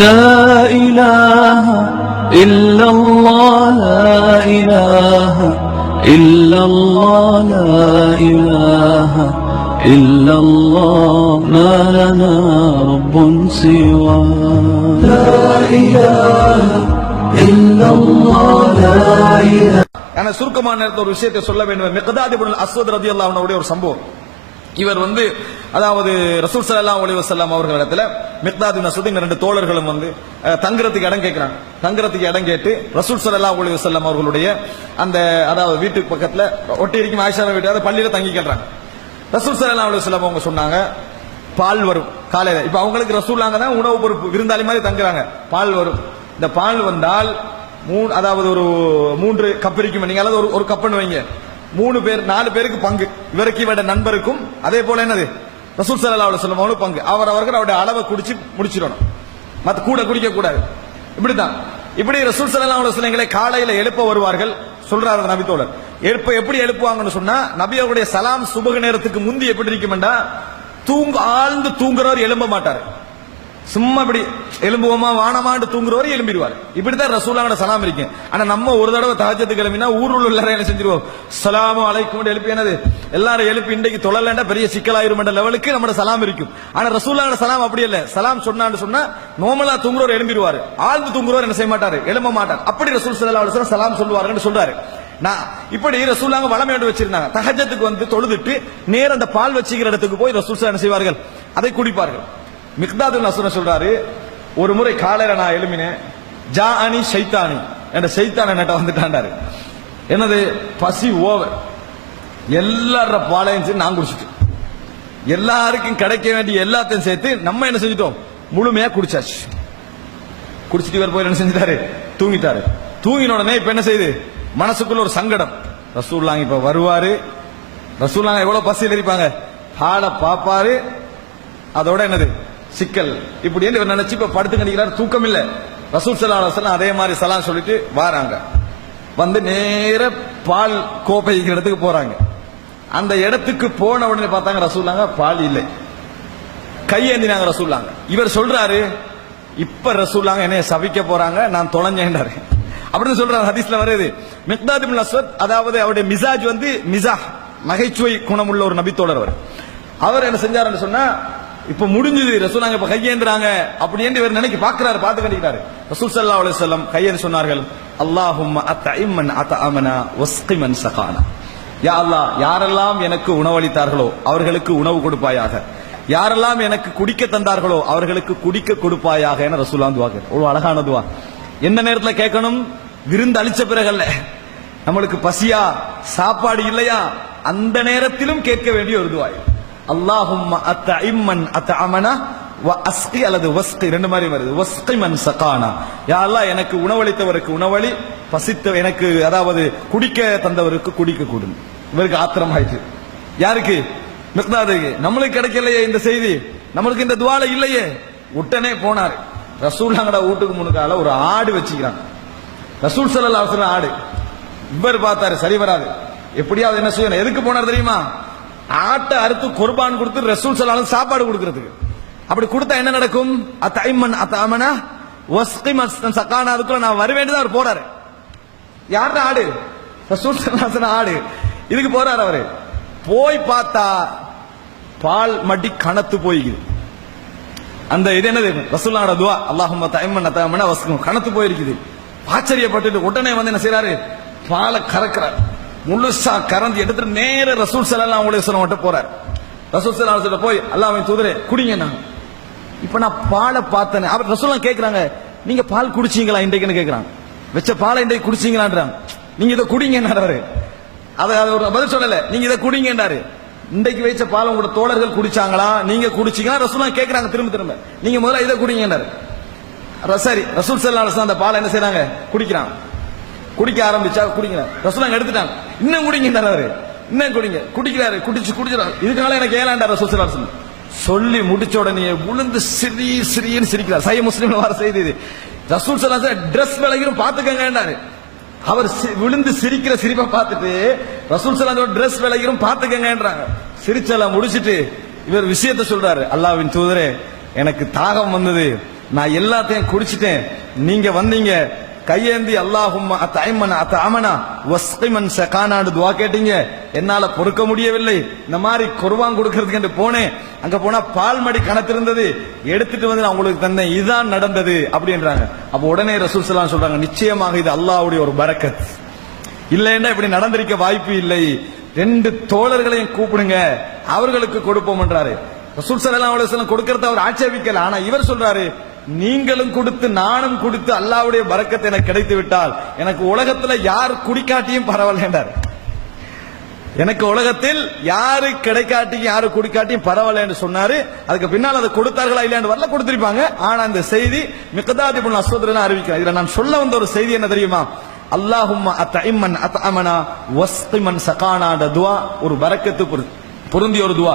لا إله إلا الله لا إله إلا الله لا إله إلا الله ما لنا رب سوى لا إله إلا الله لا إله. ஆனா சுருக்கமான நேரத்தில் ஒரு விஷயத்தை சொல்ல வேண்டும். மிக்தாத் இப்னுல் அஸ்வத் ரலியல்லாஹு அன்ஹு ஒரு சம்பவம். இவர் அதாவது ரசூல் ஸல்லல்லாஹு அலைஹி வஸல்லம் அவர்களிடத்துல மிக்தாத் இப்னு அஸ்வத் ரெண்டு தோழர்களும் தங்குறதுக்கு இடம் கேட்கிறாங்க. தங்குறதுக்கு இடம் கேட்டு ரசூல் ஸல்லல்லாஹு அலைஹி வஸல்லம் அவர்களுடைய அந்த அதாவது வீட்டுக்கு பக்கத்துல ஒட்டி இருக்கும் ஆயிஷா வீட்டு அந்த பள்ளியில தங்கி கேட்கிறாங்க. ரசூல் ஸல்லல்லாஹு அலைஹி வஸல்லம் அவங்க சொன்னாங்க, பால் வரும் காலையில. இப்ப அவங்களுக்கு ரசூலாங்க தான் உணவு பொறுப்பு, விருந்தாளி மாதிரி தங்குறாங்க. பால் வரும். இந்த பால் வந்தால் அதாவது ஒரு 3 கப் இருக்கும். நீங்க அல்லது ஒரு கப்புன்னு வைங்க. 3 பேர் 4 பேருக்கு பங்கு. இவருக்கு இவருடைய நண்பருக்கும் அதே போல என்னது ரசூல் ஸல்லல்லாஹு அலைஹி வஸல்லம் அவங்களுக்கு பங்கு. அவர்கள் அவருடைய அளவை குடிச்சு முடிச்சிடணும். மத்த கூட குடிக்க கூடாது. இப்படிதான். இப்படி ரசூல் ஸல்லல்லாஹு அலைஹி வஸல்லம் காலையில எழுப்ப வருவார்கள். சொல்றாரு நபி தோழர், எப்படி எழுப்புவாங்கன்னு சொன்னா, நபி அவருடைய சலாம் சுபஹ் நேரத்துக்கு முந்தி எப்படி இருக்குமெண்டா, ஆழ்ந்து தூங்குறவர் எழும்ப மாட்டாரு. சும்மா இப்படி எலும்புவோமா வானமாண்டு தூங்குறவரை எலும்பிடுவார். இப்படிதான் ரசூலுல்லாஹோட சலாம் இருக்கு. ஆனா நம்ம ஒரு தடவை தஹஜ்ஜுத் கிளம்பினா ஊருள்ள எல்லாரும் என்ன செஞ்சிருவோம், ஸலாமு அலைக்கும் எழுப்பி என்னது எல்லாரும் எழுப்பி இன்றைக்கு தொழலண்டா பெரிய சிக்கலாயிரும் என்ற லெவலுக்கு நம்ம சலாம் இருக்கும். ஆனா ரசூலுல்லாஹோட சலாம் அப்படி இல்ல. சலாம் சொன்னான்னு சொன்னா நார்மலா தூங்குறவர் எழும்பிடுவாரு, ஆழ்ந்து தூங்குறவர் என்ன செய்ய மாட்டாரு, எழும்ப மாட்டார். அப்படி ரசூல் ஸல்லல்லாஹு அலைஹி வஸல்லம் சலாம் சொல்லுவாருன்னு சொல்றாரு. நான் இப்படி ரசூலுல்லாஹ் வளமையோடு வச்சிருந்தாங்க. தஹஜ்ஜுக்கு தொழுதுட்டு நேர அந்த பால் வச்சுக்கிற இடத்துக்கு போய் ரசூல் ஸல்லல்லாஹு என்ன செய்வார்கள், அதை குடிப்பார்கள். மிக்தாத் இப்னு அஸ்வத் சொல்றாரு, ஒரு முறை காலையில நான் எழுமினேன், ஜாஅனி ஷைத்தானி என்ற ஷைத்தான் என்னட்ட வந்துட்டாண்டாரு. என்னது பசி ஓவர், எல்லார பாலையும் நான் குடிச்சிட்டு எல்லாருக்கும் கிடைக்க வேண்டிய எல்லாத்தையும் சேர்த்து நம்ம என்ன செஞ்சிட்டோம், முழுமையா குடிச்சாச்சு. குடிச்சிட்டு இவர் போய் என்ன செஞ்சிட்டாரு, தூங்கிட்டாரு. தூங்கின உடனே இப்ப என்ன செய்யுது, மனசுக்குள்ள ஒரு சங்கடம். ரசூலுல்லாஹ் இப்ப வருவாரு, ரசூலுல்லாஹ் எவ்வளவு பசியில் இருப்பாங்க, ஹால பாப்பாரு, அதோட என்னது சிக்கல். இப்படி இவர் நினைச்சு இப்ப படுத்து கணிக்கிறார், தூக்கம் இல்ல. ரசூல் ஸல்லல்லாஹு அலைஹி வஸல்லம் அதே மாதிரி சலாம் சொல்லிட்டு வராங்க. நேர பால் கோப்பை இடத்துக்கு போறாங்க. அந்த இடத்துக்கு போன உடனே பார்த்தாங்க ரசூலுல்லாஹ் பால் இல்லை. கையேந்தினாங்க ரசூலுல்லாஹ். இவர் சொல்றாரு, இப்ப ரசூலுல்லாஹ் என்னைய சபிக்க போறாங்க, நான் தொலைஞ்சேன்றாரு. அப்படின்னு சொல்றாரு. ஹதீஸ்ல வருது. மிக்தாத் இப்னு அஸ்வத் அதாவது அவருடைய மிசாஜ் மிசாஹ் நகைச்சுவை குணமுள்ள ஒரு நபித்தோழர். அவர் என்ன செஞ்சாருன்னு சொன்னா, இப்ப முடிஞ்சது ரசூலுல்லாஹ் இப்ப கையேந்துறாங்க அப்படி என்று இவர் நினைக்க பாக்குறாரு, பார்த்து கண்டிக்கிறாரு. ரசூல் ஸல்லல்லாஹு அலைஹி வஸல்லம் கையேந்து சொன்னார்கள், அல்லாஹும்ம அத்இம்மன் அத்அமனா வஸ்கிமன் சகானா. யா அல்லாஹ், யாரெல்லாம் எனக்கு உணவளித்தார்களோ அவர்களுக்கு உணவு கொடுப்பாயாக, யாரெல்லாம் எனக்கு குடிக்க தந்தார்களோ அவர்களுக்கு குடிக்க கொடுப்பாயாக என ரசூலுல்லாஹ் துஆ கேட்டார். ஒரு அழகான துஆ. எந்த நேரத்துல கேட்கணும், விருந்து அளிச்ச பிறகல்ல. நம்மளுக்கு பசியா சாப்பாடு இல்லையா அந்த நேரத்திலும் கேட்க வேண்டிய ஒரு துஆ. அல்லாஹும்ம அத்இம்மன் அத்அமனா வ அஸ்கி அல்லது வஸ்கி ரெண்டு மாதிரி வருது. வஸ்கிமன் சகானா. யா அல்லாஹ், எனக்கு உணவளித்தவருக்கு உணவளி, பசித்த எனக்கு அதாவது குடிக்க தந்தவருக்கு குடிக்க கொடு. இவருக்கு ஆத்திரம் ஆயிடுச்சு. யாருக்கு, மிக்தாதுக்கு. நம்மளுக்கு கிடைக்கலையே இந்த செய்தி, நம்மளுக்கு இந்த துஆல இல்லையே. உடனே போனாரு ரசூலுல்லாஹ் வீட்டுக்கு முன்னுக்கால ஒரு ஆடு வச்சுக்கிறாங்க. ரசூல் ஸல்லல்லாஹு அலைஹி வஸல்லம் ஆடு. இவர் பார்த்தாரு சரி வராது, எப்படியாவது என்ன செய்யணும். எதுக்கு போனார் தெரியுமா, ஆட்டை அறுத்து குர்பான் கொடுத்து ரசூல் ஸல்லல்லாஹு அலைஹி சாப்பாடு கொடுக்கிறதுக்கு. அப்படி கொடுத்தா என்ன நடக்கும், அத்இம்மன் அத்அமனா வஸ்கிமன் சகானா, அதுக்குள்ள நான் வர வேண்டியதா அவர் போறாரு. யார்ட ஆடு, ரசூல் ஸல்லல்லாஹு அலைஹி ஆடு. இதுக்கு போறாரு அவரு. போய் பார்த்தா பால் மடி கனத்து போய்க்குது. அந்த இது என்னது, ரசூலுல்லாஹோட துஆ, அல்லாஹும்ம தஇம்மன் அத்அமனா வஸ்கிமன், கனத்து போயிருக்குது. ஆச்சரியப்பட்டு உடனே என்ன செய்யறாரு, பாலை கறக்கிறார். முழுசா கறந்து எடுத்துட்டு நேர ரசூல் ஸல்லல்லாஹு அலைஹி வஸல்லம் கிட்ட போறார். ரசூல் ஸல்லல்லாஹு அலைஹி வஸல்லம் போய், அல்லாஹ்வின் தூதரே குடிங்க. நான் இப்ப நான் பாலை பார்த்தேன். அவர் ரசூலுல்லாஹ் கேக்குறாங்க, நீங்க பால் குடிச்சீங்களா இன்றைக்குன்னு கேக்குறாங்க. வெச்ச பாலை இன்றைக்கு குடிச்சீங்களான்றாங்க. நீங்க இதை குடிங்கன்னாரு. அதை ஒரு பதில் சொல்லல, நீங்க இதை குடிங்கன்றாரு. இன்றைக்கு வைச்ச பால் உங்களோட தோழர்கள் குடிச்சாங்களா, நீங்க குடிச்சீங்களா, ரசூலுல்லாஹ் கேக்குறாங்க திரும்ப. நீங்க முதல்ல இதை குடிங்கன்னாரு. சரி, ரசூல் ஸல்லல்லாஹு அலைஹி வஸல்லம் அந்த பாலை என்ன செய்றாங்க, குடிக்கிறாங்க. குடிக்க ஆரம்பிச்சா குடிக்கிறார். ரசூலுல்லாஹ் எடுத்துட்டாங்க. இன்னும் குடிங்கன்றாரு. இன்னும் குடிங்க. குடிக்கிறாரு. குடிச்சுறாரு. இதுக்கால எனக்கு ஏலாண்டார் ரசூல் ஸல்லல்லாஹு அலைஹி வஸல்லம். சொல்லி முடிச்ச உடனே விழுந்து சிறின்னு சிரிக்கிறார். சஹீஹ் முஸ்லிம்ல வர செய்தி இது. ரசூல் ஸல்லல்லாஹு அலைஹி வஸல்லம் டிரஸ் விலகிரும் பாத்துக்கங்கன்றாரு. அவர் விழுந்து சிரிக்கிற சிரிப்பை பார்த்துட்டு ரசூல் ஸல்லல்லாஹு அலைஹி வஸல்லம் டிரஸ் விலகிரும் பாத்துக்கங்கன்றாங்க. சிரிச்செல்லாம் முடிச்சிட்டு இவர் விஷயத்தை சொல்றாரு, அல்லாஹ்வின் தூதரே எனக்கு தாகம் வந்தது, நான் எல்லாத்தையும் குடிச்சிட்டேன், நீங்க வந்தீங்க கையேந்தி அல்லாஹும்ம அத்ஐமனா அத்அமனா வஸ்கிமன் சகானான்னு துஆ கேட்டீங்க, என்னால பொறுக்க முடியவில்லை. இந்த மாதிரி குர்பான் கொடுக்கிறதுக்கு போனேன், அங்க போனா பால் மடி கணத்திருந்தது, எடுத்துட்டு வந்து நான் உங்களுக்கு தந்தேன், இதுதான் நடந்தது அப்படின்றாங்க. அப்ப உடனே ரசூல் ஸல்லல்லாஹு அலைஹி வஸல்லம் சொல்றாங்க, நிச்சயமாக இது அல்லாஹ்வுடைய ஒரு பரக்கத், இல்லைன்னா இப்படி நடந்திருக்க வாய்ப்பு இல்லை. 2 தோழர்களையும் கூப்பிடுங்க, அவர்களுக்கு கொடுப்போம் என்றாரு. ரசூல் ஸல்லல்லாஹு அலைஹி வஸல்லம் கொடுக்கறத அவர் ஆட்சேபிக்கல. ஆனா இவர் சொல்றாரு, நீங்களும் கொடுத்து நானும் கொடுத்து அல்லாஹ்வுடைய பரக்கத் எனக்கு கிடைத்து விட்டால் எனக்கு உலகத்துல யார் குடிக்காட்டியும் பரவாயில்லைன்றார். எனக்கு உலகத்தில் யாரு கிடைக்காட்டியும் யாரு குடிக்காட்டியும் பரவாயில்ல என்று சொன்னாரு. அதுக்கு பின்னால் அதை கொடுத்தார்களா இல்லையான்னு வரல, கொடுத்திருப்பாங்க. ஆனா இந்த செய்தி மிக்தாத் இப்னு அஸ்வத் அறிவிக்கிறார். இதுல நான் சொல்ல வந்த ஒரு செய்தி என்ன தெரியுமா? அல்லாஹும்ம அத்இம்மன் அத்அமனா வஸ்கிமன் சகானா துஆ ஒரு பரக்கத்து பொருந்திய ஒரு துஆ.